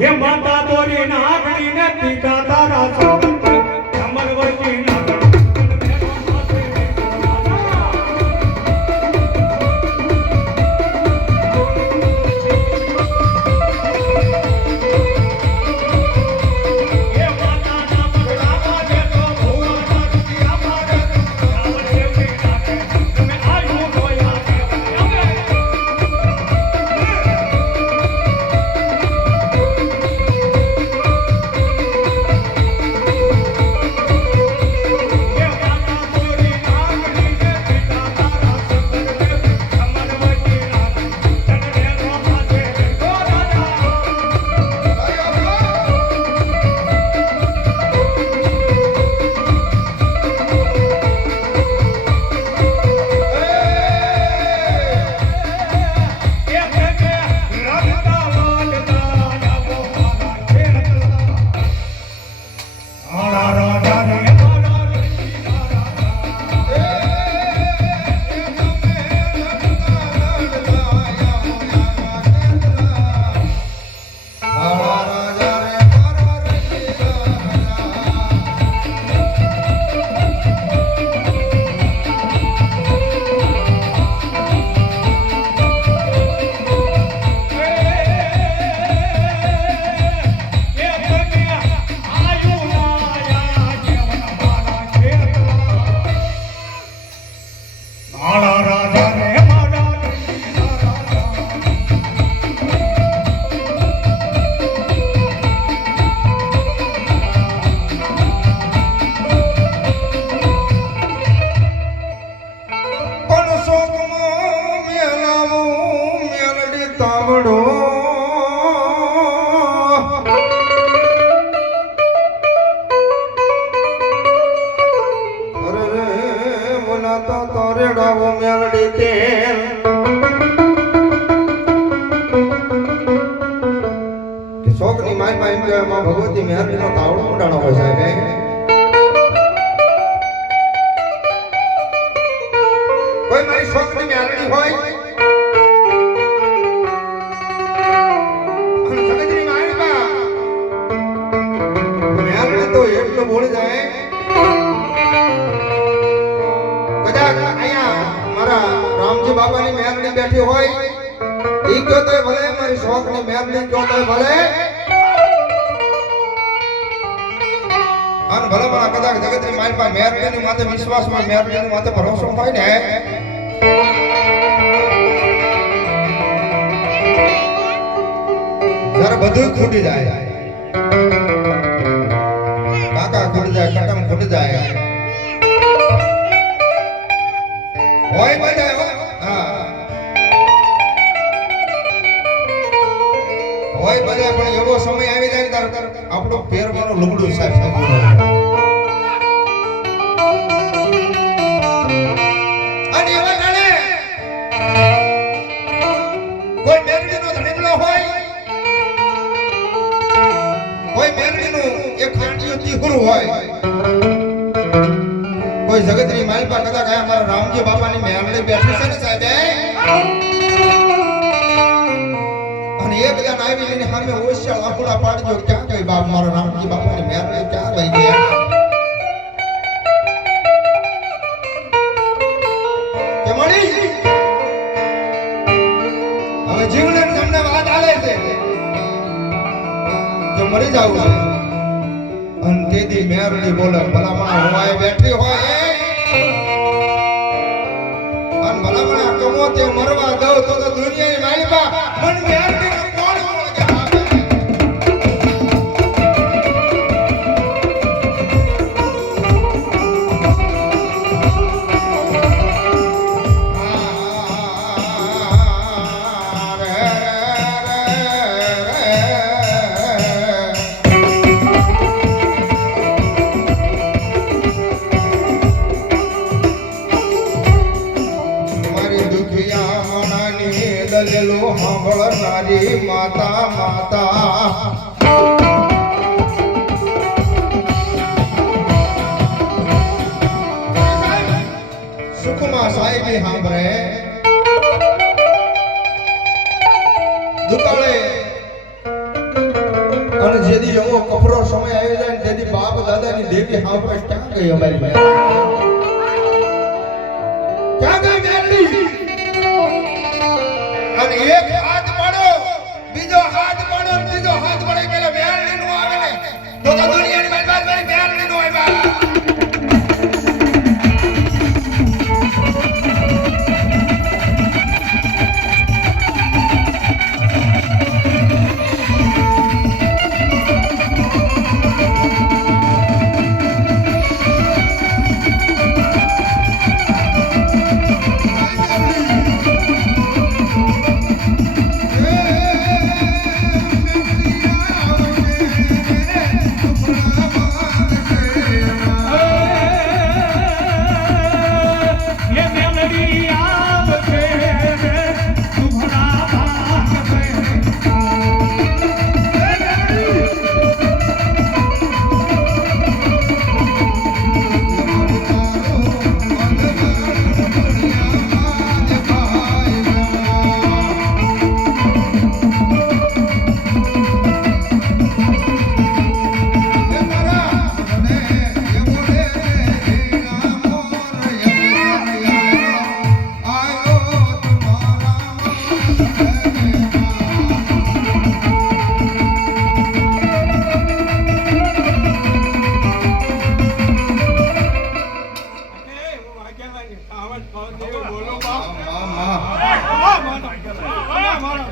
હે માતા દોરી નાગણી ને ટીકા તારા કમર વચ્ચે ભગવતી મેરડીનો તાવડો ઉડાડો હોય સાહેબ કોઈ મારી શોખની મેરડી હોય અને સગજની મારીમાં મેરડી તો એટલો બોલી જાય કદાચ અહીંયા મારા રામજી બાબાની મેરડી બેઠી હોય ઈ કયો તોય ભલે મારી શોખની મેરડી કયો તોય ભલે અને ભલે મને કદાચ જગતની મારી પાસે મેરડીની માથે વિશ્વાસમાં મેરડીની માથે ભરોસો હોય ને જ્યારે બધું ખૂટી જાય કાકા ખૂટી જાય કટમ ખૂટી જાય હોય બધા હા હોય બધા પણ એવો સમય આવી જાય ત્યારે આપણો પહેરવાનું લુગડું સાહેબ અને એવા કારણે કોઈ મેરડીનો ધણીકલો હોય કોઈ મેરડીનું એક ખાંડિયું તીખું હોય કોઈ જગતની માલપા કદાચ આયા મારા રામજી બાપાની મેરડી બેઠી છે ને સાહેબ અને એ એક જણ આવી ને સામે હોશિયાર આખુડા પાડજો ક્યાં ગઈ બાપ મારા રામજી બાપુની મહેરબાની ક્યાં રહી ગયા કે મળી હવે જીવને તમને વાત આલે છે કે મરી જાવ છે અંતેદી મેરડી બોલે ભલામણા હોવાય બેઠી હોય અન ભલામણા કમો તે મરવા દઉં તો દુનિયાની માલિકા મન મેરડી ને કોણ ઓળખે સાંભળનારી માતા માતા સુખમાં સાહેબી સાંભળે દુકાળે અને જેદી એવો કપરો સમય આવી જાય ને જેદી બાપ દાદાની દેવી સાંભળે ક્યાં ગઈ અમારી ક્યાં ગઈ મેરડી અને એક હાથ પાડો બીજો હાથ પાડો ત્રીજો હાથ પડે પેલા મેરડી નું આવે ને તો દુનિયાની બરબાદ કરી મેરડી નું આવ્યા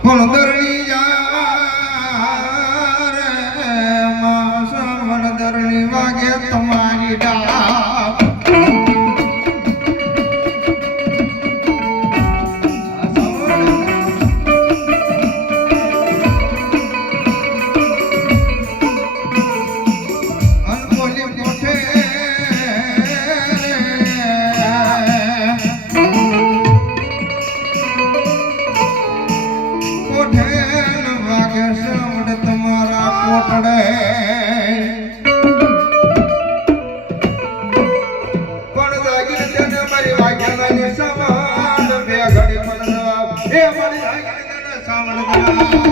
વણદરની યાર માસ વણદરની વાગે તમારી ડાબ અનબોલી મોઠે કોટડે પણ જાગીને તેને મારી વાગ્યાની સમાન બે ઘડી પણ એ મારી જાગીને સામણ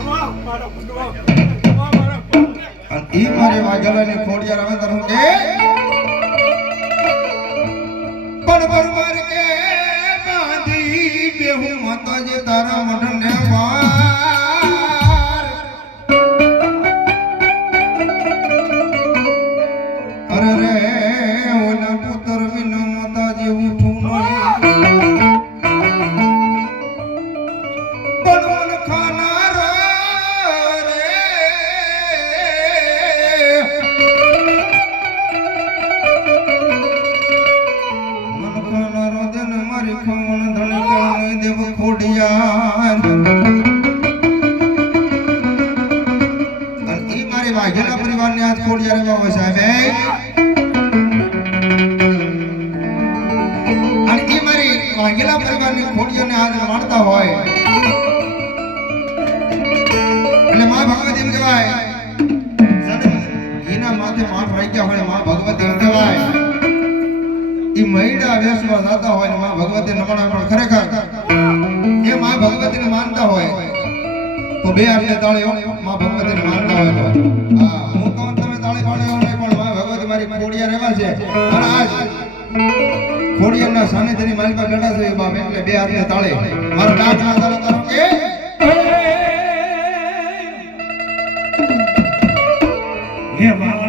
મારા ભગવાન મારા અને ઈ મારી વાઘેલાની ખોડિયાર આવે તારું કે પણ બરોબર કે બાંધી બેહું માતાજી તારા મઢને વાર અરે રે ઓલા પુત્ર વિનો માતાજી ઉઠું નહીં પણ મન ખાનારો રે મન ખાનારો દેન મારી ખમણ ધણી કળને દેવ ખોડિયાર અને ઈ મારી વાઘેલા પરિવારની આજ ખોડિયાર બાબા સાહેબ અને ઈ મારી વાઘેલા પરિવારની ખોડિયાને આજ માણતા હોય એટલે માં ભગવતી એમ કહેવાય એના માથે માથ રહી ગયા હોય માં ભગવતી એમ કહેવાય ઈ મહિડા વેશમાં જાતા હોય ને માં ભગવતી નમણા પણ ખરેખર એ માં ભગવતીને માનતા હોય તો બે હાથે તાળીઓ માં ભગવતીને માનતા હોય તો હા હું કહું તમે તાળી પાડો એવું નહીં પણ માં ભગવતી મારી ખોડિયાર રહેવા છે અને આજ ખોડિયારના સાનિધ્યની મારી પાસે બેઠા છે બાપ એટલે બે હાથે તાળી મારો નાચ ના તાળો કરો કે હે મા